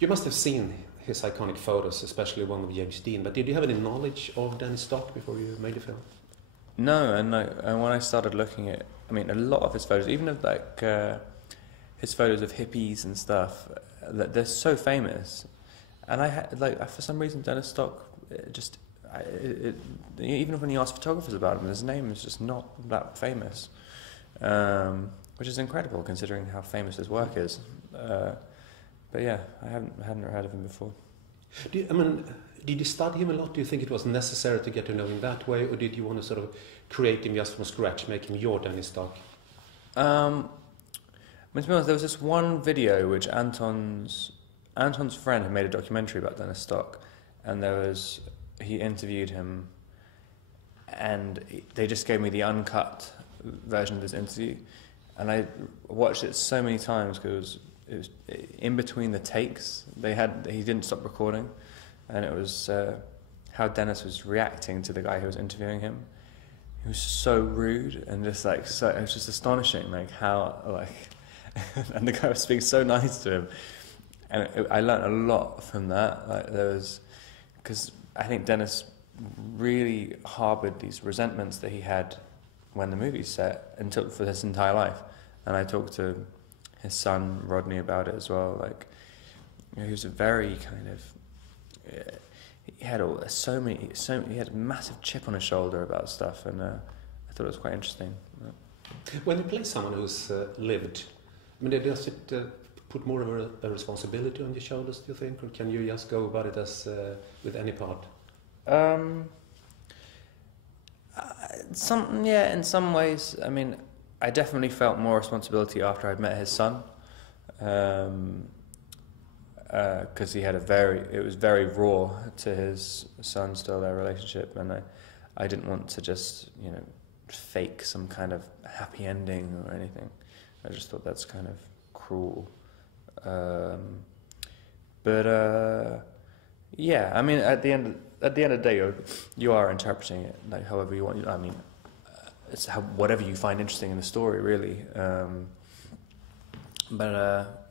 You must have seen his iconic photos, especially one with James Dean, but did you have any knowledge of Dennis Stock before you made the film? No, and when I started looking at, I mean, a lot of his photos, even of like his photos of hippies and stuff, that they're so famous, and for some reason Dennis Stock even when you ask photographers about him, his name is just not that famous, which is incredible considering how famous his work is. But yeah, I hadn't heard of him before. Did you study him a lot? Do you think it was necessary to get to know him that way, or did you want to sort of create him just from scratch, make him your Dennis Stock? I mean, to be honest, there was this one video which Anton's friend had made a documentary about Dennis Stock, and he interviewed him, and they just gave me the uncut version of this interview, and I watched it so many times because it was in between the takes. He didn't stop recording, and it was how Dennis was reacting to the guy who was interviewing him. He was so rude and just like so. It was just astonishing, like how and the guy was speaking so nice to him, and I learned a lot from that. Like because I think Dennis really harboured these resentments that he had when the movie's set for his entire life. And I talked to his son Rodney about it as well. Like, he was a very kind of he had he had a massive chip on his shoulder about stuff, and I thought it was quite interesting. When you play someone who's lived, I mean, does it put more of a responsibility on your shoulders, do you think, or can you just go about it as with any part? In some ways. I mean, I definitely felt more responsibility after I'd met his son, because it was very raw to his son still, their relationship, and I didn't want to just fake some kind of happy ending or anything. I just thought that's kind of cruel. Yeah, I mean, at the end of the day, you are interpreting it like however you want. I mean, it's whatever you find interesting in the story, really.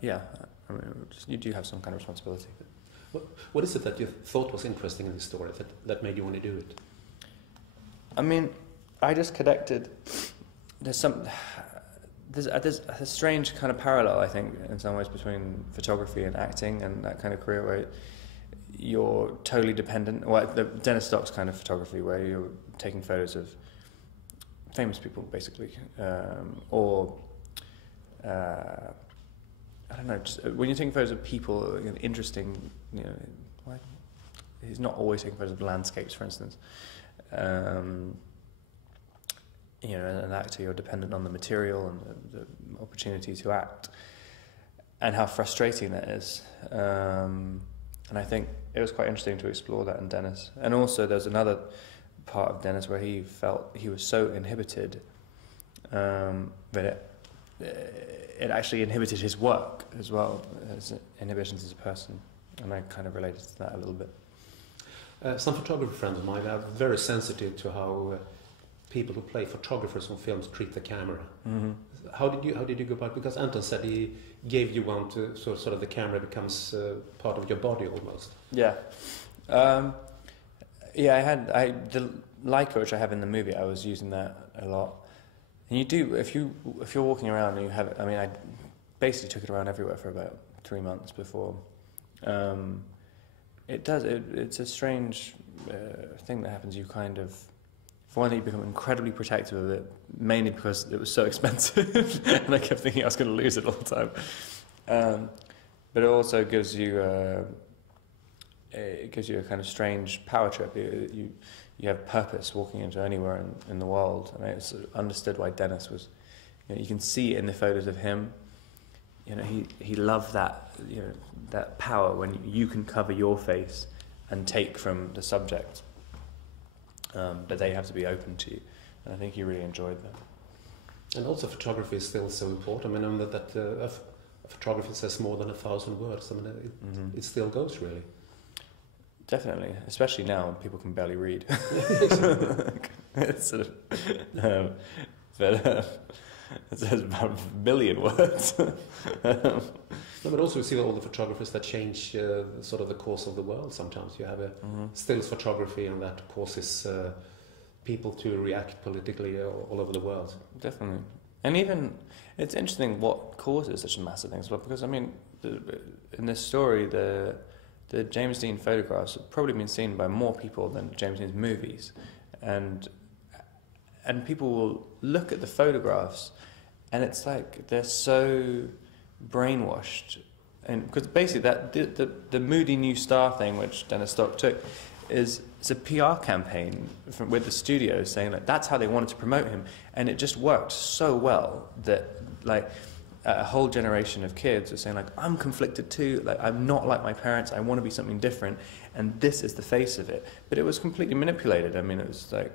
Yeah, I mean, you do have some kind of responsibility. What is it that you thought was interesting in the story that made you want to do it? I mean, I just connected. There's a strange kind of parallel, I think, in some ways between photography and acting and that kind of career where you're totally dependent. Well, the Dennis Stock's kind of photography where you're taking photos of famous people, basically, or I don't know. Just when you're taking photos of people, interesting. He's not always taking photos of landscapes, for instance. As an actor, you're dependent on the material and the opportunity to act, and how frustrating that is. And I think it was quite interesting to explore that in Dennis. And also, there's another part of Dennis where he felt he was so inhibited that it actually inhibited his work as well, as inhibitions as a person. And I kind of related to that a little bit. Some photographer friends of mine are very sensitive to how people who play photographers on films treat the camera. Mm-hmm. How did you go about it? Because Anton said he gave you one to sort of the camera becomes part of your body almost. Yeah. The Leica which I have in the movie, I was using that a lot. And you do, if you're walking around and you have it, I mean, I basically took it around everywhere for about 3 months before. It's a strange thing that happens. You kind of, for one thing, you become incredibly protective of it, mainly because it was so expensive, and I kept thinking I was going to lose it all the time. But it also gives you a kind of strange power trip. You have purpose walking into anywhere in the world, and I sort of understood why Dennis was. You can see it in the photos of him. He loved that that power when you can cover your face and take from the subject. But they have to be open to you, and I think he really enjoyed that. And also, photography is still so important. I mean, that a photography says more than 1,000 words. I mean, it still goes, really. Definitely, especially now when people can barely read. It's sort of, it says about 1 million words. No, but also you see all the photographers that change sort of the course of the world. Sometimes you have a stills photography, and that causes people to react politically all over the world. Definitely. And even, it's interesting what causes such a massive thing as well, because I mean, in this story, the James Dean photographs have probably been seen by more people than James Dean's movies, and people will look at the photographs, and it's like they're so brainwashed, and because basically that the Moody New Star thing, which Dennis Stock took, it's a PR campaign with the studio saying like that's how they wanted to promote him, and it just worked so well that like a whole generation of kids are saying like I'm conflicted too, like I'm not like my parents, I want to be something different, and this is the face of it. But it was completely manipulated. I mean, it was like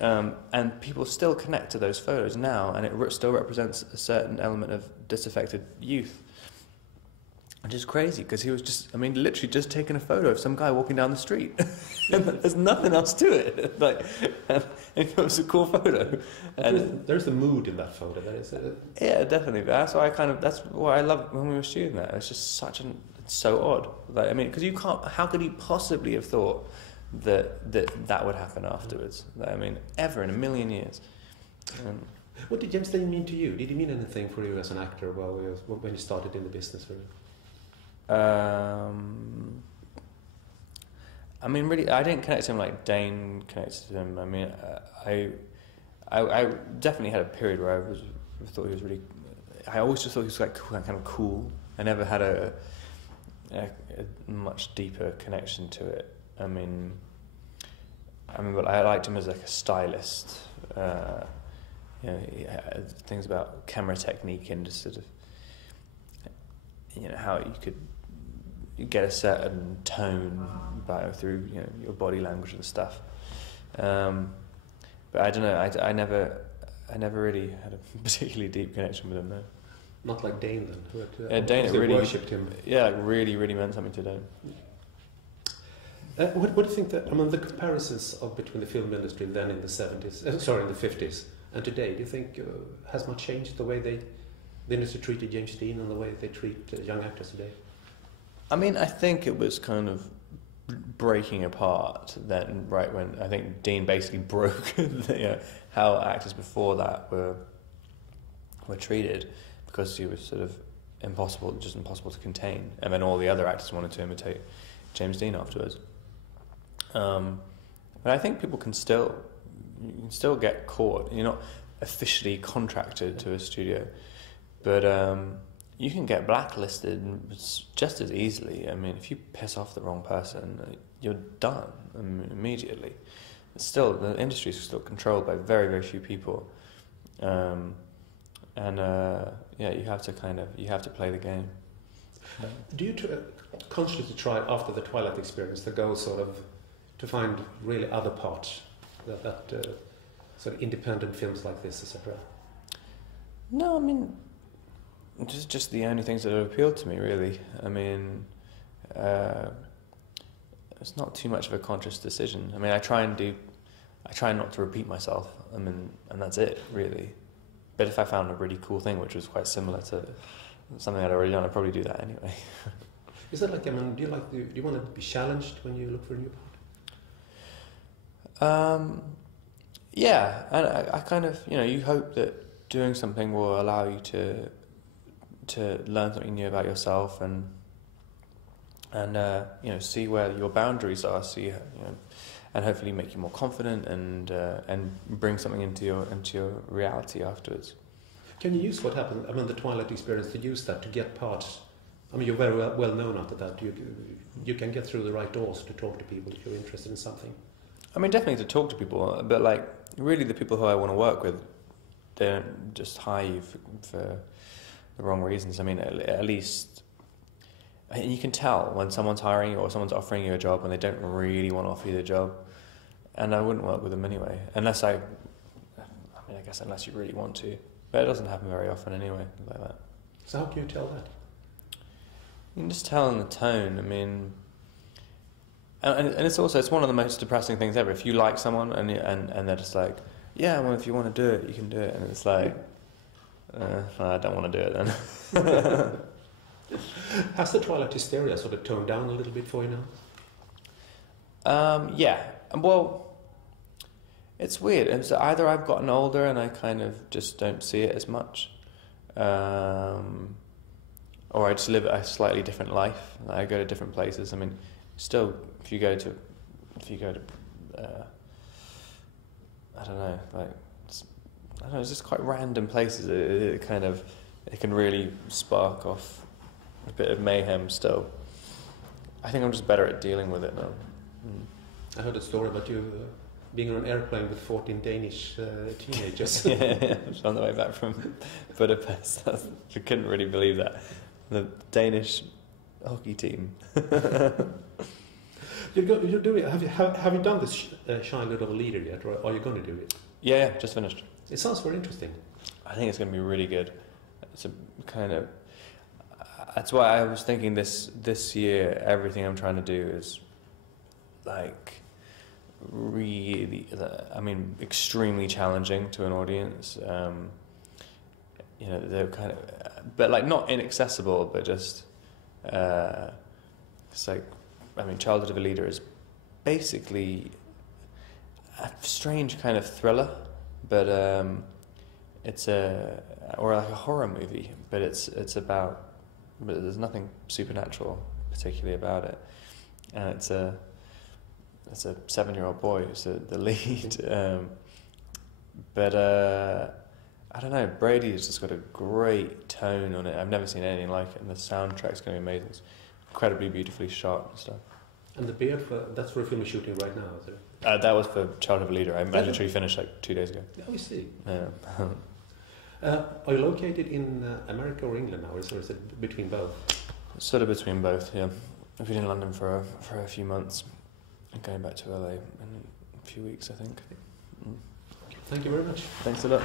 and people still connect to those photos now, and it still represents a certain element of disaffected youth. Which is crazy, because he was just, I mean, literally just taking a photo of some guy walking down the street. And there's nothing else to it. Like, and it was a cool photo. And there's the mood in that photo. That is yeah, definitely. That's why that's what I loved when we were shooting that. It's just it's so odd. Like, I mean, because you can't, how could he possibly have thought that would happen afterwards? Like, I mean, ever in a million years. What did James Dean mean to you? Did he mean anything for you as an actor when you started in the business? I mean, really, I didn't connect to him like Dane connected to him. I mean, I definitely had a period where I thought he was really. I always just thought he was like kind of cool. I never had a much deeper connection to it. I mean, but I liked him as like a stylist. You know, things about camera technique and just sort of, you know, how you could get a certain tone through, you know, your body language and stuff. But I don't know. I never really had a particularly deep connection with him, though. Not like Dane then. Yeah, Dane really worshipped him. Yeah, really meant something to Dane. What do you think that the comparisons between the film industry then in the 70s, in the 50s, and today? Do you think has much changed the way the industry treated James Dean and the way they treat young actors today? I mean, I think it was kind of breaking apart then, right when I think Dean basically broke how actors before that were treated, because he was sort of impossible to contain, and then all the other actors wanted to imitate James Dean afterwards. But I think people can still get caught. You're not officially contracted to a studio, but you can get blacklisted just as easily. I mean, if you piss off the wrong person, you're done immediately. Still, the industry is still controlled by very, very few people, and you have to play the game. Do you consciously try after the Twilight experience to go sort of to find really other parts that sort of independent films like this, etc.? No, I mean, just the only things that have appealed to me, really. I mean, it's not too much of a conscious decision. I mean, I try not to repeat myself. I mean, and that's it, really. But if I found a really cool thing which was quite similar to something I'd already done, I'd probably do that anyway. Is that like, I mean, do you want to be challenged when you look for a new part? Yeah, and I kind of, you hope that doing something will allow you to learn something new about yourself and see where your boundaries are, and hopefully make you more confident and bring something into your reality afterwards. Can you use what happened, the Twilight experience, to use that to get parts? I mean, you're very well known after that. You can get through the right doors to talk to people if you're interested in something. I mean, definitely to talk to people, but like really the people who I want to work with, they don't just hire you for the wrong reasons. I mean, at least you can tell when someone's hiring you or someone's offering you a job when they don't really want to offer you the job. And I wouldn't work with them anyway, unless I guess unless you really want to. But it doesn't happen very often anyway, like that. So how can you tell that? You can just tell in the tone. I mean, and it's one of the most depressing things ever. If you like someone and they're just like, yeah, well, if you want to do it, you can do it, and it's like, I don't want to do it then. Has the Twilight hysteria sort of toned down a little bit for you now? Yeah. Well, it's weird. It's either I've gotten older and I kind of just don't see it as much, or I just live a slightly different life. I go to different places. I mean, still, if you go to, I don't know, like, it's just quite random places. It can really spark off a bit of mayhem still. I think I'm just better at dealing with it now. I heard a story about you being on an airplane with 14 Danish teenagers. Yeah, I was on the way back from Budapest. I couldn't really believe that. The Danish hockey team. You're doing. Have you done this Shy Little Leader yet, or are you going to do it? Yeah, just finished. It sounds very interesting. I think it's going to be really good. It's a kind of. That's why I was thinking this year. Everything I'm trying to do is like really. I mean, extremely challenging to an audience. They're kind of, but like not inaccessible, but just. It's like, I mean, Childhood of a Leader is basically a strange kind of thriller, but it's or like a horror movie, but it's about, but there's nothing supernatural particularly about it, and it's a 7-year-old boy who's the lead, but I don't know, Brady's just got a great tone on it. I've never seen anything like it, and the soundtrack's going to be amazing. It's incredibly beautifully shot and stuff. And the beard, that's for a film you're shooting right now, is it? That was for Childhood of a Leader. I literally finished like 2 days ago. Oh, I see. Yeah. Are you located in America or England now, or is it between both? Sort of between both, yeah. I've been in London for a few months and going back to LA in a few weeks, I think. Thank you very much. Thanks a lot.